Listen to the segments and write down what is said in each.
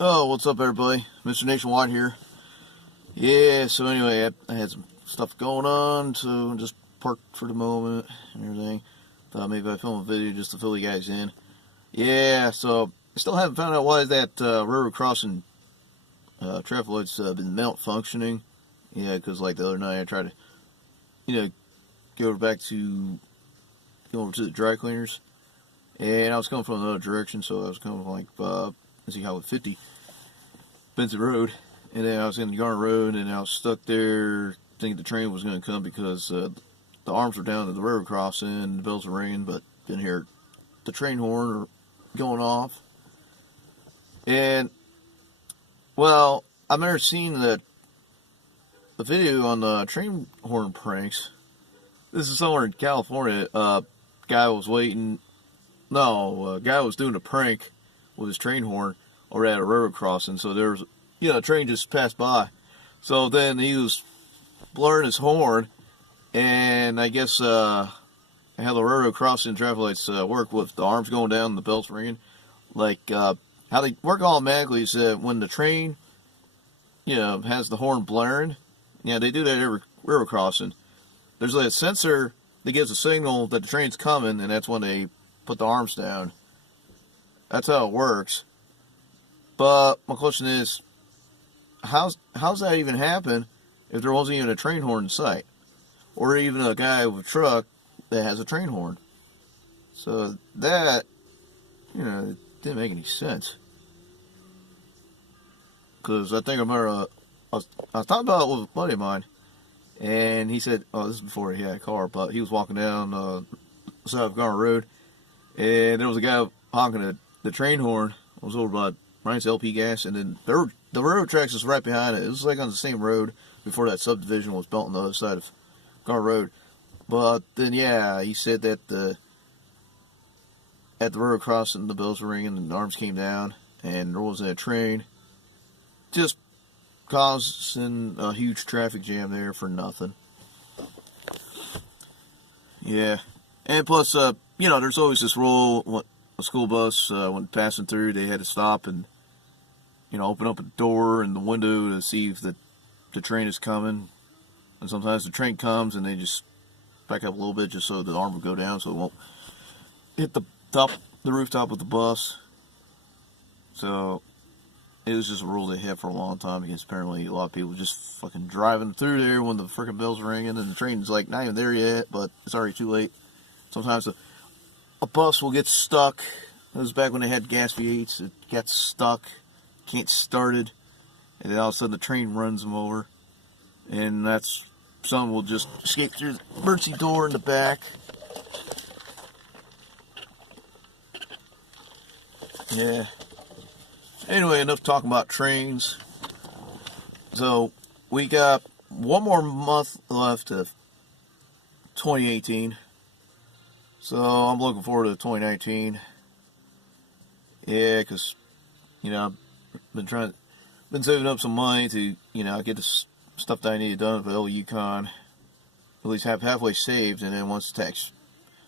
Oh, what's up, everybody? Mr. Nationwide here. Yeah, so anyway, I had some stuff going on, so just parked for the moment and everything. Thought maybe I'd film a video just to fill you guys in. Yeah, so I still haven't found out why that railroad crossing traffic lights been malfunctioning. Yeah, because like the other night I tried to, go over to the dry cleaners, and I was coming from another direction, so I was coming from let's see, Highway 50. Benson Road, and then I was in the Garden Road, and I was stuck there thinking the train was going to come because the arms were down at the railroad crossing, the bells were ringing, but didn't hear the train horn going off. And, well, I've never seen the video on the train horn pranks. This is somewhere in California. Guy was doing a prank with his train horn or at a railroad crossing, so there was, a train just passed by. So then he was blaring his horn, and I guess how the railroad crossing traffic lights work with the arms going down and the bells ringing, how they work automatically is that when the train, has the horn blaring, they do that every railroad crossing. There's a sensor that gives a signal that the train's coming, and that's when they put the arms down. That's how it works. But my question is, how's that even happen if there wasn't even a train horn in sight? Or even a guy with a truck that has a train horn? So that, it didn't make any sense. Because I think I remember, I was talking about it with a buddy of mine, and he said, this is before he had a car, but he was walking down the side of Garden Road, and there was a guy honking the train horn. It was over by Ryan's LP Gas, and then the railroad tracks was right behind it. It was like on the same road before that subdivision was built on the other side of Garden Road. But then, he said that at the railroad crossing, the bells were ringing and the arms came down, and there wasn't a train. Just causing a huge traffic jam there for nothing. Yeah. And plus, there's always this rule, a school bus, when passing through, they had to stop and, open up a door and the window to see if the train is coming. And sometimes the train comes and they just back up a little bit just so the arm will go down so it won't hit the rooftop of the bus. So it was just a rule they had for a long time because apparently a lot of people just fucking driving through there when the freaking bell's ringing and the train's like not even there yet, but it's already too late. Sometimes a bus will get stuck. It was back when they had gas V8s. It gets stuck, can't start it, and then all of a sudden the train runs them over. And some will just escape through the emergency door in the back. Yeah. Anyway, enough talking about trains. So, we got one more month left of 2018. So, I'm looking forward to 2019. Yeah, because, I've been saving up some money to, get the stuff that I need done for the Yukon. At least have halfway saved, and then once the tax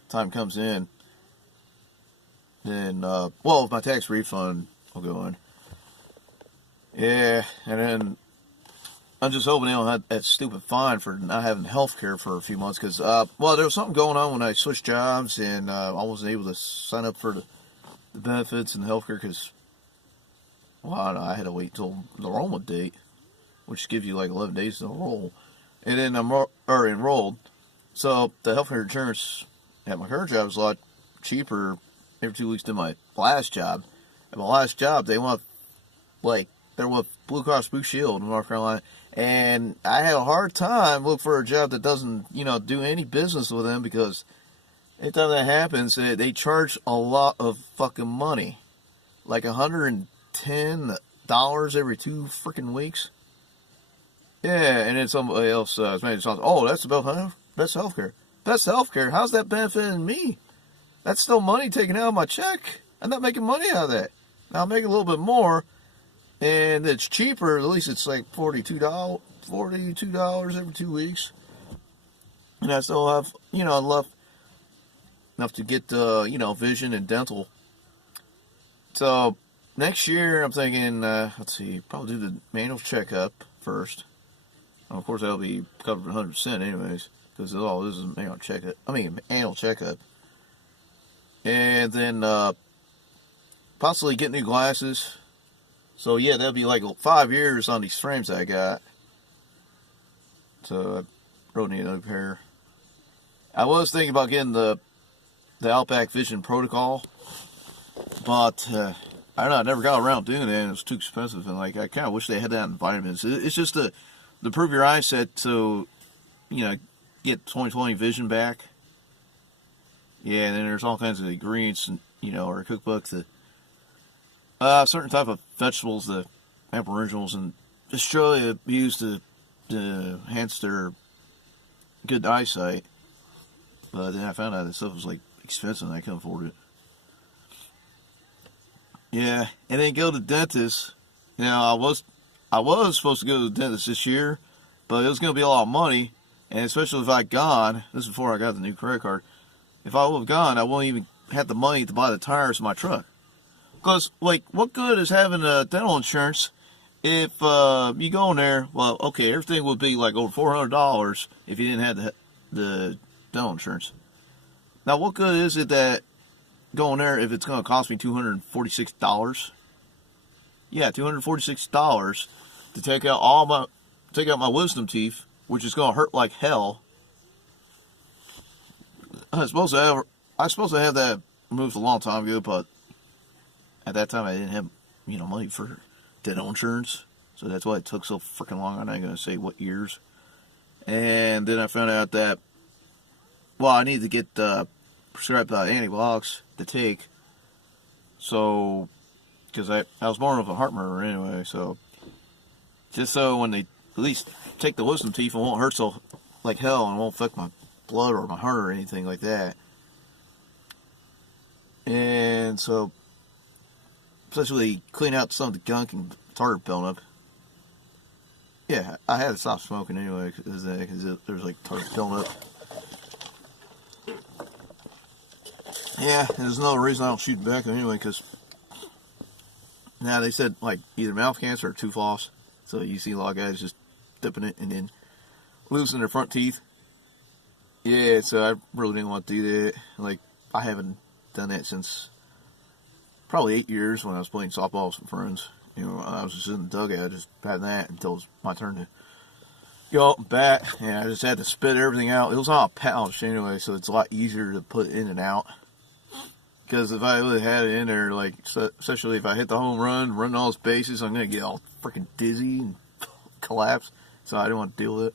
time comes in, then, if my tax refund will go in. Yeah, and then I'm just hoping they don't have that stupid fine for not having health care for a few months. Because, there was something going on when I switched jobs, and I wasn't able to sign up for the benefits and the health care because, I had to wait till the enrollment date, which gives you like 11 days to enroll. And then I'm enrolled. So the health care insurance at my current job is a lot cheaper every 2 weeks than my last job. At my last job, they're with Blue Cross Blue Shield in North Carolina, and I had a hard time looking for a job that doesn't, do any business with them because anytime that happens, they charge a lot of fucking money, like $110 every 2 freaking weeks. Yeah, and then somebody else made something. Oh, that's healthcare. That's healthcare. How's that benefiting me? That's still money taken out of my check. I'm not making money out of that. Now I'm making a little bit more. And it's cheaper, at least it's like $42 every 2 weeks. And I still have, enough to get, vision and dental. So, next year I'm thinking, let's see, probably do the manual checkup first. Of course, that'll be covered 100% anyways, because all this is a manual checkup. I mean, annual checkup. And then possibly get new glasses. So yeah, that'll be like 5 years on these frames that I got. So I really need another pair. I was thinking about getting the Outback Vision Protocol, but I don't know, I never got around doing that, and it was too expensive, and like I kind of wish they had that in vitamins. It's just to improve your eyesight, so you know, get 20/20 vision back. Yeah, and then there's all kinds of ingredients, and you know, or cookbooks that certain type of vegetables that Aboriginals in Australia use to enhance their good eyesight. But then I found out that stuff was like expensive and I couldn't afford it. Yeah, and then go to the dentist. Now I was supposed to go to the dentist this year, but it was going to be a lot of money, and especially if I'd gone. This is before I got the new credit card. If I would have gone, I wouldn't even have the money to buy the tires of my truck. Because, like, what good is having a dental insurance if you go in there? Well, okay, everything would be like over $400 if you didn't have the dental insurance. Now, what good is it that going there if it's going to cost me $246? Yeah, $246 to take out my wisdom teeth, which is going to hurt like hell. I was supposed to have that moved a long time ago, but at that time I didn't have money for dental insurance, so that's why it took so freaking long. I'm not going to say what years. And then I found out that I need to get prescribed antibiotics to take. So, because I was born with a heart murmur anyway, so just so when they at least take the wisdom teeth, it won't hurt so like hell and it won't affect my blood or my heart or anything like that. And so, especially clean out some of the gunk and tartar built up. Yeah, I had to stop smoking anyway because there's like tartar built up. Yeah, and there's another reason I don't shoot tobacco anyway, because now they said like either mouth cancer or tooth loss. So you see a lot of guys just dipping it and then losing their front teeth. Yeah, so I really didn't want to do that. Like, I haven't done that since probably 8 years when I was playing softball with some friends. I was just in the dugout, just had that until it was my turn to go up and bat. And I just had to spit everything out. It was on a pouch anyway, so it's a lot easier to put in and out. Because if I really had it in there, like, especially if I hit the home run, run all those bases, I'm going to get all freaking dizzy and collapse. So I didn't want to deal with it.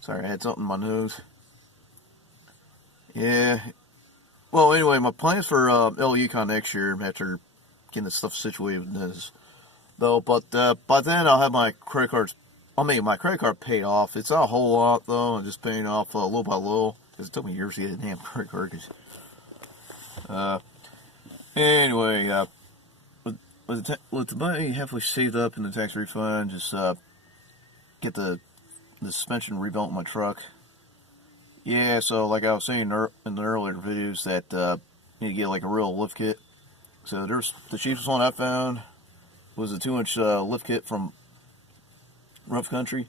Sorry, I had something in my nose. Yeah. Well, anyway, my plans for Yukon next year, after getting the stuff situated with this, though, but by then I'll have my credit card paid off. It's not a whole lot, though. I'm just paying off little by little, because it took me years to get a damn credit card. Anyway, with the money halfway saved up in the tax refund, just get the suspension rebuilt in my truck. Yeah, so like I was saying in the earlier videos, that you need to get like a real lift kit. So there's the cheapest one I found was a 2-inch lift kit from Rough Country.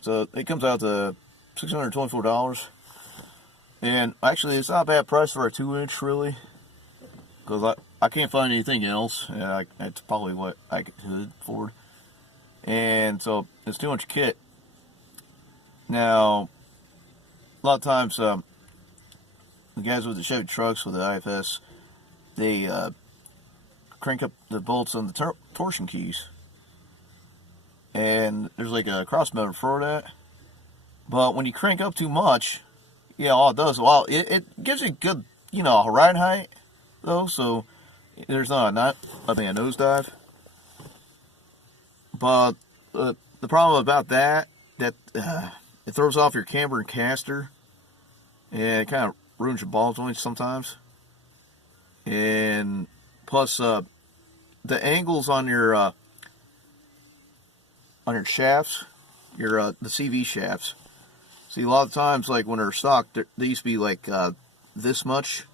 So it comes out to $624. And actually, it's not a bad price for a 2-inch, really, because I can't find anything else. And that's probably what I could afford. And so it's 2-inch kit. Now, a lot of times, the guys with the Chevy trucks with the IFS, they crank up the bolts on the torsion keys. And there's like a cross motor for that. But when you crank up too much, all it does, it gives you good, ride height, though, so there's not a nosedive. But the problem about that it throws off your camber and caster, and it kind of ruins your ball joints sometimes. And plus, the angles on your shafts, the CV shafts. See, a lot of times, like when they're stock, they used to be like this much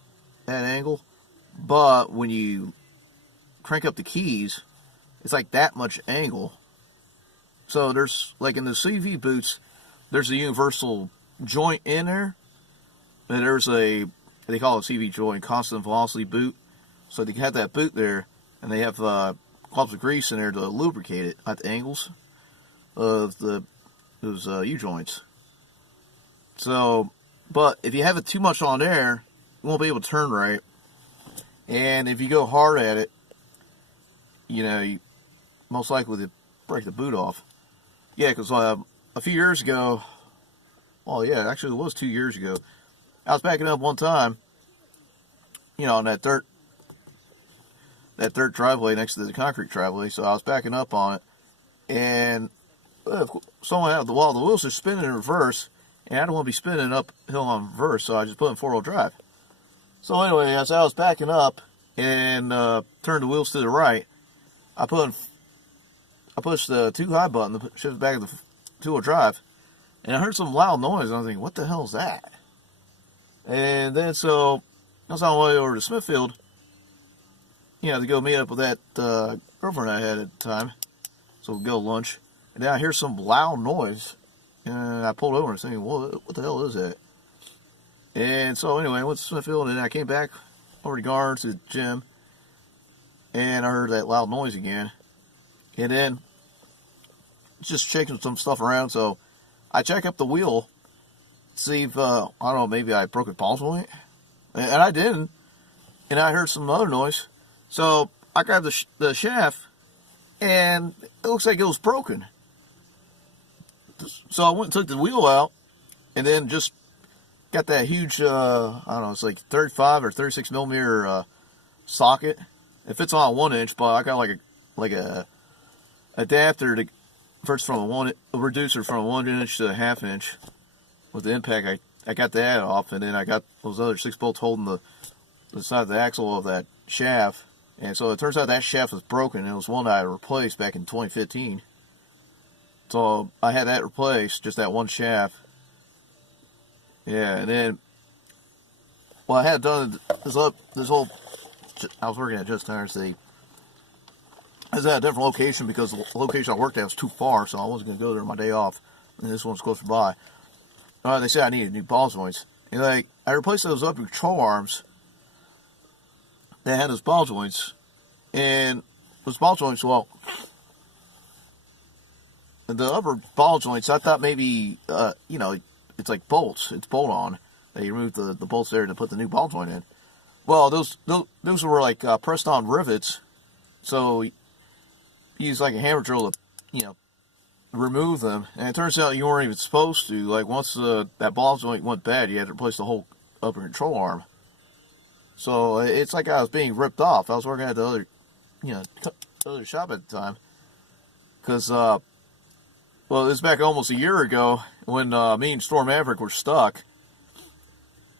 at angle, but when you crank up the keys, it's like that much angle. So there's, like in the CV boots, there's a universal joint in there, and there's a, they call it a CV joint, constant velocity boot. So they have that boot there, and they have clumps of grease in there to lubricate it at the angles of those U-joints. So, but if you have it too much on there, you won't be able to turn right. And if you go hard at it, you most likely to break the boot off. Yeah, because a few years ago, well, yeah, actually it was 2 years ago, I was backing up one time, on that dirt driveway next to the concrete driveway. So I was backing up on it, and someone had the wheels are spinning in reverse, and I don't want to be spinning uphill on reverse, so I just put in 4-wheel drive. So anyway, as I was backing up and turned the wheels to the right, I pushed the too high button to shift back to the 2-wheel drive, and I heard some loud noise, and I was thinking, what the hell is that? And then so I was on my way over to Smithfield, to go meet up with that girlfriend I had at the time, so we'd go to lunch. And then I hear some loud noise, and I pulled over and was thinking, what the hell is that? And so anyway, I went to Smithfield, and then I came back over to Garner to the gym, and I heard that loud noise again. And then just checking some stuff around, so I check up the wheel, see if, I don't know, maybe I broke a ball joint, and I didn't, and I heard some other noise, so I grabbed the shaft, and it looks like it was broken. So I went and took the wheel out, and then just got that huge, I don't know, it's like 35 or 36 millimeter socket. It fits on a 1-inch, but I got like a adapter to first from a reducer from a 1-inch to a 1/2 inch. With the impact, I got that off, and then I got those other 6 bolts holding the side of the axle of that shaft. And so it turns out that shaft was broken, and it was one I had replaced back in 2015. So I had that replaced, just that one shaft. Yeah, and then, well, I had done this whole, I was working at Just Tires. I was at a different location because the location I worked at was too far, so I wasn't going to go there on my day off. And this one's close by. They said I needed new ball joints. And I replaced those upper control arms that had those ball joints. And those ball joints, well, the upper ball joints, I thought maybe, it's like bolts. It's bolt on. They removed the bolts there to put the new ball joint in. Well, those were like pressed on rivets. So you use like a hammer drill to, remove them. And it turns out you weren't even supposed to. Like once that ball joint went bad, you had to replace the whole upper control arm. So it's like I was being ripped off. I was working at the other shop at the time. Because, well, it was back almost a year ago when me and Storm Maverick were stuck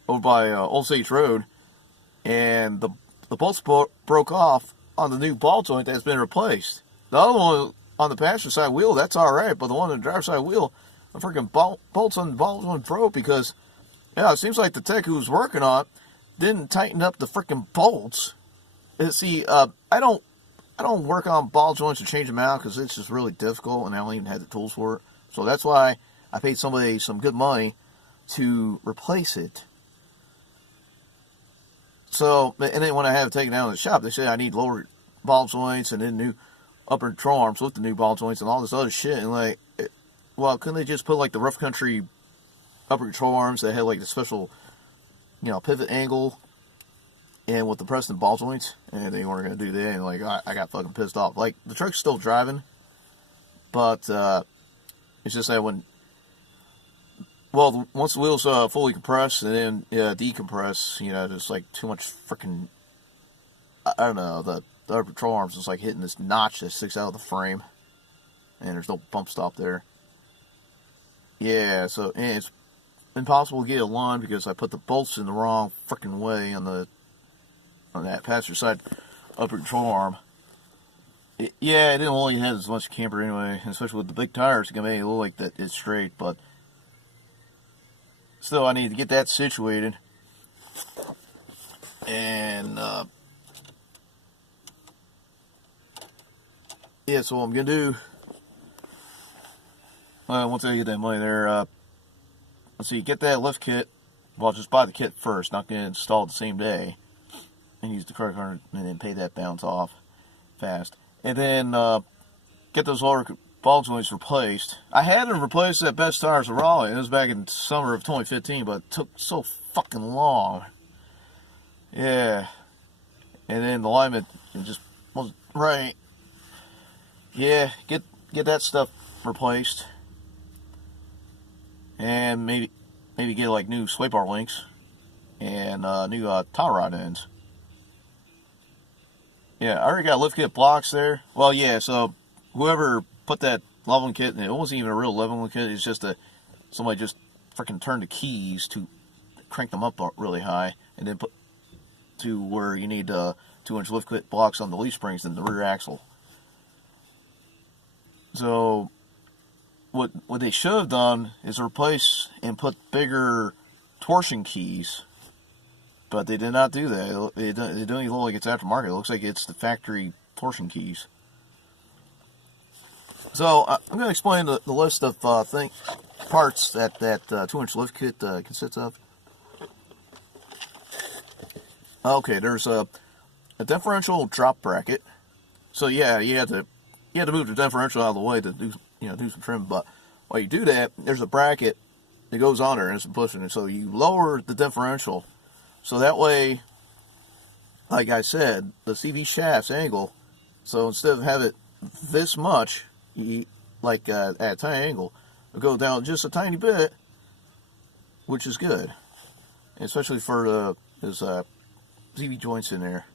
over by Old Sage Road, and the bolts broke off on the new ball joint that's been replaced. The other one on the passenger side wheel, that's alright, but the one on the driver's side wheel, the freaking bolts on the ball joint broke because, it seems like the tech who was working on it didn't tighten up the freaking bolts. See, I don't work on ball joints and change them out because it's just really difficult, and I don't even have the tools for it. So that's why I paid somebody some good money to replace it. So, and then when I have it taken out of the shop, they say I need lower ball joints and then new upper control arms with the new ball joints and all this other shit. And well, couldn't they just put like the rough country upper control arms that had like the special, pivot angle and with the Preston ball joints? And they weren't going to do that. And I got fucking pissed off. Like, the truck's still driving, but it's just that once the wheels fully compress and then decompress, there's like too much freaking, I don't know, the upper control arms is like hitting this notch that sticks out of the frame, and there's no bump stop there. Yeah, so and it's impossible to get a line because I put the bolts in the wrong freaking way on that passenger side upper control arm. It didn't really have as much camber anyway, especially with the big tires. It can make it look like that it's straight, but still, I need to get that situated. And yeah, so what I'm gonna do, once I get that money there, let's see, get that lift kit. Well, just buy the kit first, not gonna install it the same day, and use the credit card and then pay that balance off fast. And then get those lower ball joints replaced. I had them replaced at Best Tires of Raleigh. It was back in summer of 2015, but it took so fucking long. Yeah. And then the alignment just wasn't right. Yeah, get that stuff replaced. And maybe get like new sway bar links and new tie rod ends. Yeah, I already got lift kit blocks there. Well, yeah, so whoever put that leveling kit in, it wasn't even a real leveling kit. It's just somebody just freaking turned the keys to crank them up really high, and then put to where you need 2-inch lift kit blocks on the leaf springs and the rear axle. So what they should have done is replace and put bigger torsion keys, but they did not do that. They don't even look like it's aftermarket. It looks like it's the factory torsion keys. So I'm going to explain the list of parts that 2-inch lift kit consists of. Okay, there's a differential drop bracket. So yeah, you had to move the differential out of the way to do some trim. But while you do that, there's a bracket that goes on there and it's pushing it. So you lower the differential, so that way, like I said, the CV shaft's angle. So instead of having it this much, at a tiny angle, it'll go down just a tiny bit, which is good, especially for his CV joints in there.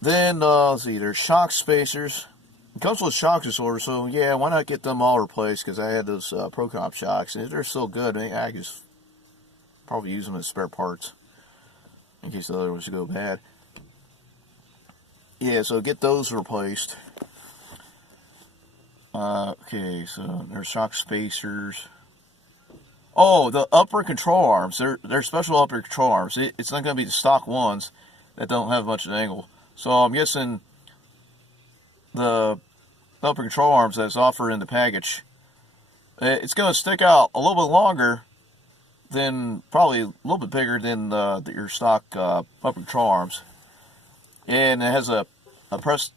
Then let's see, there's shock spacers. It comes with shock disorder, so yeah, why not get them all replaced? Because I had those Pro-Comp shocks, and they're so good. I just probably use them as spare parts in case the other ones go bad. Yeah, so get those replaced. Okay, so there's shock spacers. Oh, the upper control arms. They're special upper control arms. It's not going to be the stock ones that don't have much of an angle. So I'm guessing the upper control arms that's offered in the package, it's going to stick out a little bit longer than, probably a little bit bigger than your stock upper control arms. And it has a pressed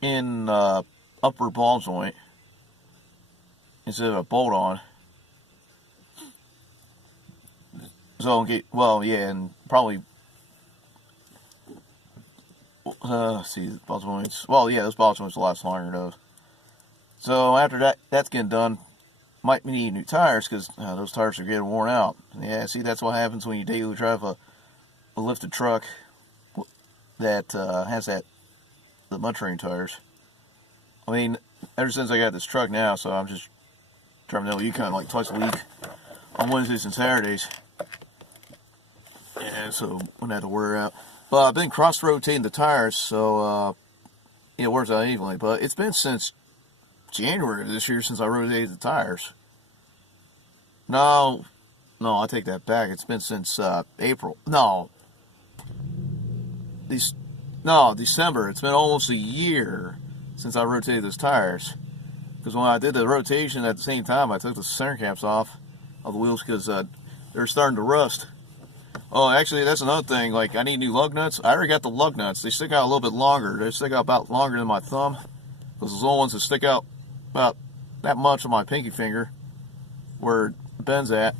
in upper ball joint instead of a bolt on. So, well, yeah, and probably, let's see, ball joints. Well, yeah, those ball joints will last longer, though. So, after that's getting done, might need new tires, because those tires are getting worn out. Yeah, see, that's what happens when you daily drive a lifted truck that has the mud train tires. I mean, ever since I got this truck now, so I'm just driving down Yukon like twice a week on Wednesdays and Saturdays. Yeah, so wouldn't have to wear out. But I've been cross-rotating the tires, so it wears out evenly. But it's been since January of this year since I rotated the tires. No, I take that back. It's been since April. December. It's been almost a year since I rotated those tires. Because when I did the rotation at the same time, I took the center caps off of the wheels because they're starting to rust. Oh, actually, that's another thing. Like, I need new lug nuts. I already got the lug nuts. They stick out a little bit longer. They stick out about longer than my thumb. Those are the only ones that stick out about that much on my pinky finger, where it bends at,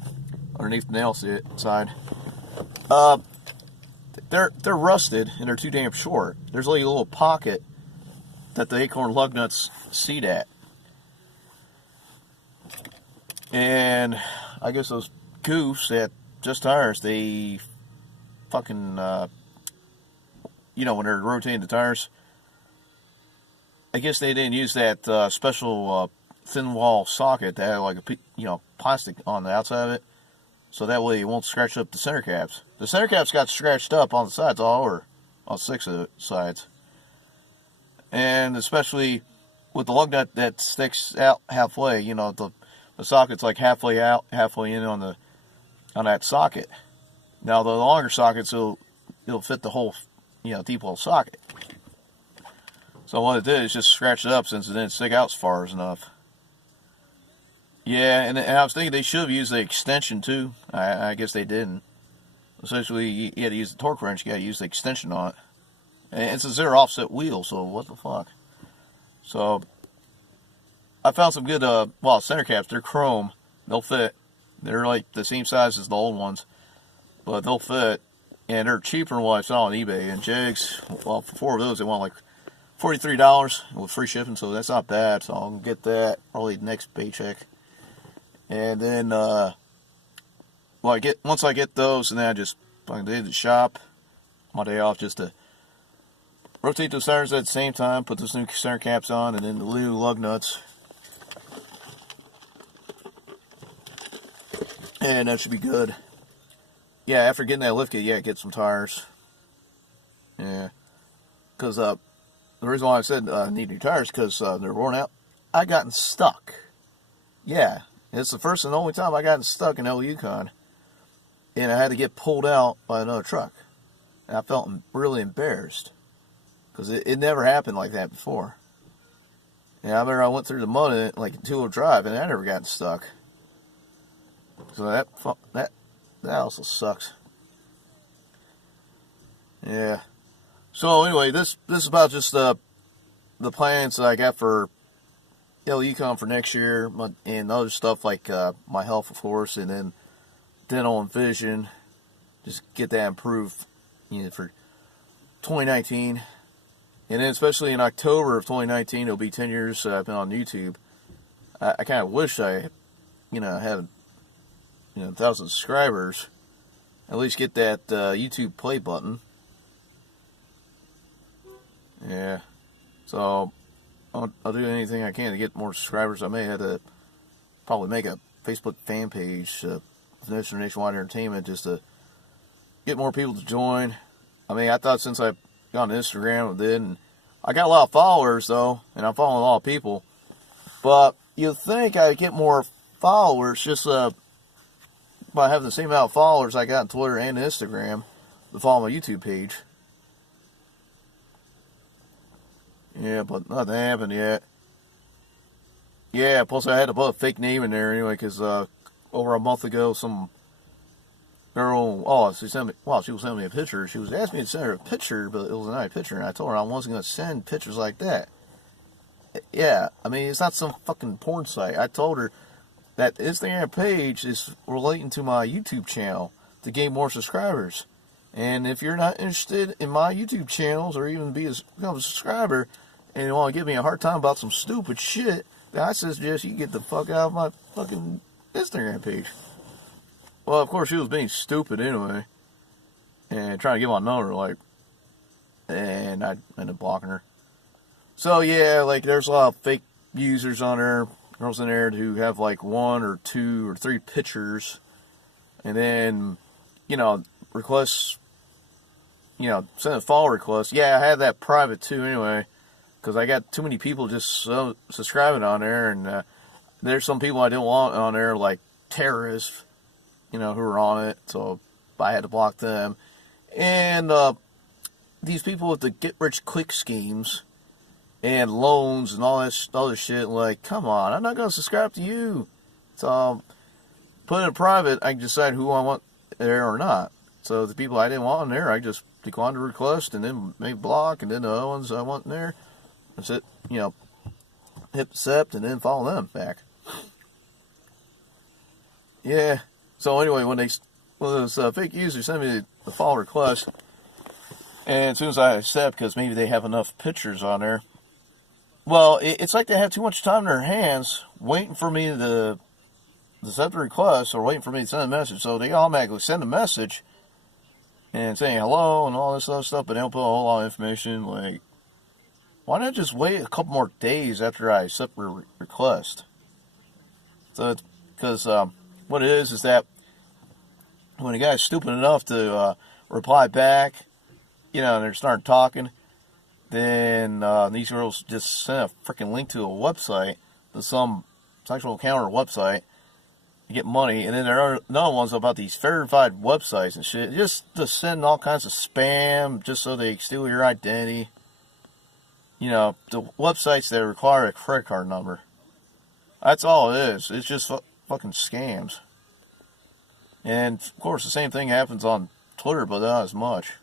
underneath the nail side. They're rusted and they're too damn short. There's like a little pocket that the Acorn lug nuts seat at. And I guess those goofs at Just Tires, they fucking, when they're rotating the tires, I guess they didn't use that special thin wall socket that had like a plastic on the outside of it, so that way it won't scratch up the center caps. The center caps got scratched up on the sides all over, on 6 of the sides, and especially with the lug nut that sticks out halfway. The socket's like halfway out, halfway in on that socket. Now the longer sockets, it'll fit the whole deep hole socket. So what it did is just scratch it up since it didn't stick out as far as enough. Yeah, and I was thinking they should have used the extension too. I guess they didn't. Essentially, you had to use the torque wrench, you got to use the extension on it. And it's a zero offset wheel, so what the fuck? So, I found some good, center caps. They're chrome. They'll fit. They're like the same size as the old ones. But they'll fit. And they're cheaper than what I saw on eBay. And Jegs, well, for 4 of those, they want like $43 with free shipping, so that's not bad. So I'll get that probably next paycheck. And then, once I get those, and then I just fucking do the shop, my day off, just to rotate those tires at the same time, put those new center caps on, and then the new lug nuts. And that should be good. Yeah, after getting that lift kit, yeah, get some tires. Yeah. Because the reason why I said I need new tires, because they're worn out. I gotten stuck. Yeah. It's the first and only time I gotten stuck in Yukon. And I had to get pulled out by another truck. And I felt really embarrassed. Because it never happened like that before. And I remember I went through the mud in it, like a 2-wheel drive, and I never gotten stuck. So that also sucks. Yeah. So anyway, this is about just the plans that I got for Yukon for next year, and other stuff like my health, of course, and then dental and vision. Just get that improved, for 2019. And then especially in October of 2019, it'll be 10 years I've been on YouTube. I kind of wish I, had 1,000 subscribers. At least get that YouTube play button. Yeah. So I'll do anything I can to get more subscribers. I may have to probably make a Facebook fan page, Nationwide Entertainment, just to get more people to join. I mean, I thought since I got on Instagram, I did, and I got a lot of followers though, and I'm following a lot of people. But you'd think I'd get more followers just by having the same amount of followers I got on Twitter and Instagram to follow my YouTube page. Yeah, but nothing happened yet. Yeah, plus I had to put a fake name in there anyway, because over a month ago, some girl, she was sending me a picture. She was asking me to send her a picture, but it was not a picture, and I told her I wasn't going to send pictures like that. Yeah, I mean, it's not some fucking porn site. I told her that Instagram page is relating to my YouTube channel to gain more subscribers. And if you're not interested in my YouTube channels or even become a subscriber and you want to give me a hard time about some stupid shit, then I suggest you get the fuck out of my fucking Instagram page. Well, of course, she was being stupid anyway and trying to get my number, and I ended up blocking her. So, yeah, there's a lot of fake users on there. Girls in there who have 1 or 2 or 3 pictures, and then, requests, send a follow request. Yeah, I had that private too anyway, because I got too many people just subscribing on there, and there's some people I didn't want on there, like terrorists, who were on it, so I had to block them. And these people with the get-rich-quick schemes and loans and all that other shit, come on, I'm not going to subscribe to you. So, put it in private, I can decide who I want there or not. So, the people I didn't want in there, I just decline the request and then maybe block, and then the other ones I want in there, that's it, hit accept and then follow them back. Yeah, so anyway, when those fake users send me the follow request, and as soon as I accept, because maybe they have enough pictures on there, well, it's like they have too much time in their hands waiting for me to accept the request or waiting for me to send a message. So they automatically send a message and saying hello and all this other stuff, but they don't put a whole lot of information. Why not just wait a couple more days after I accept the request? So it's because what it is that when a guy's stupid enough to reply back, and they're starting talking, then these girls just send a freaking link to a website, to some sexual encounter website, to get money. And then there are another ones about these verified websites and shit, just to send all kinds of spam, just so they steal your identity. You know, the websites that require a credit card number. That's all it is. It's just fucking scams. And, of course, the same thing happens on Twitter, but not as much.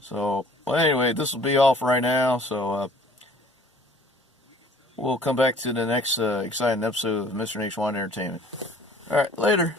So, well, anyway, this will be all for right now. So, we'll come back to the next exciting episode of Mr. Nationwide Entertainment. Alright, later.